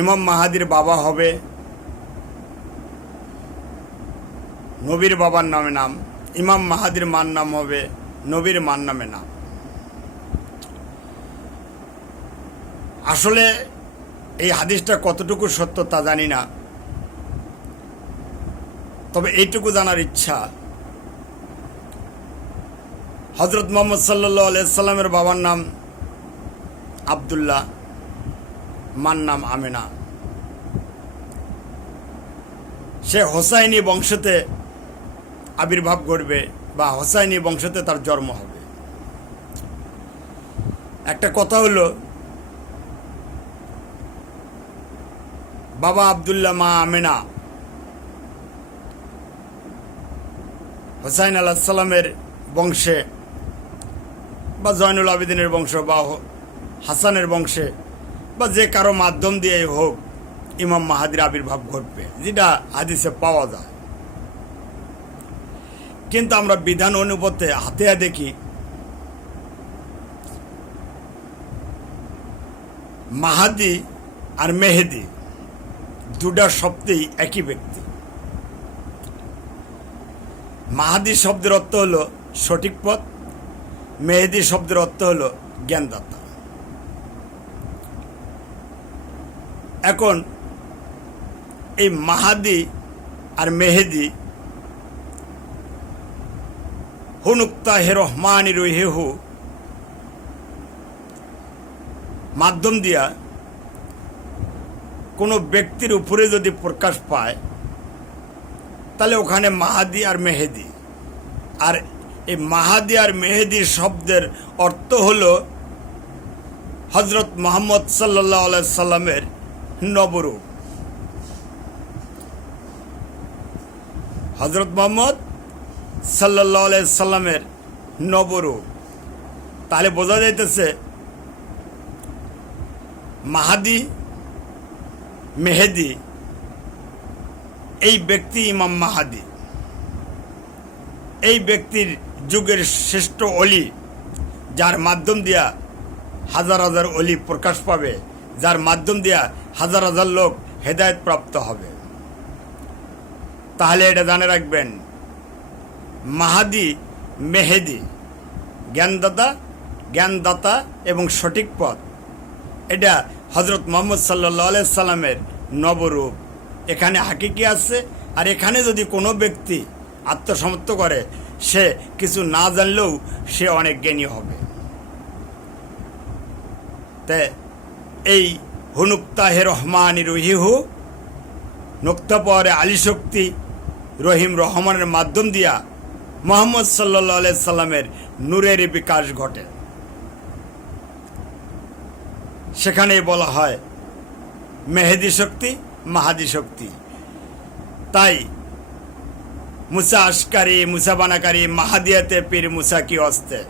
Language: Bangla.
ইমাম মাহাদির বাবা হবে নবীর বাবার নামে নাম, ইমাম মাহাদির মার নাম হবে নবীর মার নামে নাম। আসলে এই হাদিসটা কতটুকু সত্য তা জানি না, তবে এইটুকু জানার ইচ্ছা, হজরত মুহাম্মদ সাল্লাল্লাহু আলাইহি সাল্লামের বাবার নাম আব্দুল্লাহ, মার নাম আমেনা। সে হোসাইনি বংশতে আবির্ভাব ঘটবে বা হোসাইনি বংশতে তার জন্ম হবে। একটা কথা হলো, বাবা আব্দুল্লাহ, মা আমেনা হোসাইন আলাইহিস সালামের বংশে বা জয়নুল আবেদিনের বংশ বা হাসানের বংশে বা যে কারো মাধ্যম দিয়ে হোক ইমাম মাহাদির আবির্ভাব ঘটবে, যেটা হাদিসে পাওয়া যায়। কিন্তু আমরা বিধান অনুপাতে হাতে দেখি মাহাদি আর মেহেদি দুটা শব্দেই একই ব্যক্তি। মাহাদি শব্দের অর্থ হলো সঠিক পথ, মেহেদি শব্দের অর্থ হলো জ্ঞানদাতা। এখন এই মাহাদি আর মেহেদি হুনুক্তাহে রহমানি রহিহু মাধ্যম দিয়া কোনো ব্যক্তির উপরে যদি প্রকাশ পায়, তাহলে ওখানে মাহাদি আর মেহেদি, আর এই মাহাদি আর মেহেদি শব্দের অর্থ হলো হজরত মুহাম্মদ সাল্লাল্লাহু আলাইহি সাল্লামের নবরূপ। হজরত মুহাম্মদ সাল্লাল্লাহু আলাইহি সাল্লামের নবরূপ। তাহলে বোঝা যাইতেছে মাহাদি মেহেদি এই ব্যক্তি ইমাম মাহাদি, এই ব্যক্তির যুগের শ্রেষ্ঠ অলি, যার মাধ্যম দিয়া হাজার হাজার অলি প্রকাশ পাবে, যার মাধ্যম দিয়া হাজার হাজার লোক হেদায়েত প্রাপ্ত হবে। তাহলে এটা জানে রাখবেন, মাহাদি মেহেদি জ্ঞানদাতা এবং সঠিক পথ, এটা হজরত মুহাম্মদ সাল্লাল্লাহু আলাইহি সাল্লামের নবরূপ। এখানে হাকিকি আছে, আর এখানে যদি কোনো ব্যক্তি আত্মসমর্থ করে, সে কিছু না জানলেও সে অনেক জ্ঞানী হবে। তাই এই হুনুক্তাহে রহমানি রহিহু, নুক্তা পরে আলী শক্তি রহিম রহমানের মাধ্যম দিয়া মুহাম্মদ সাল্লাল্লাহু আলাইহি সাল্লামের নূরের বিকাশ ঘটে। সেখানেই বলা হয় মেহেদি শক্তি, মাহাদি শক্তি। তাই মুসা আশকারি, মুসা বানাকারি, মাহাদিয়াতে পীর মুসা কি অস্তে।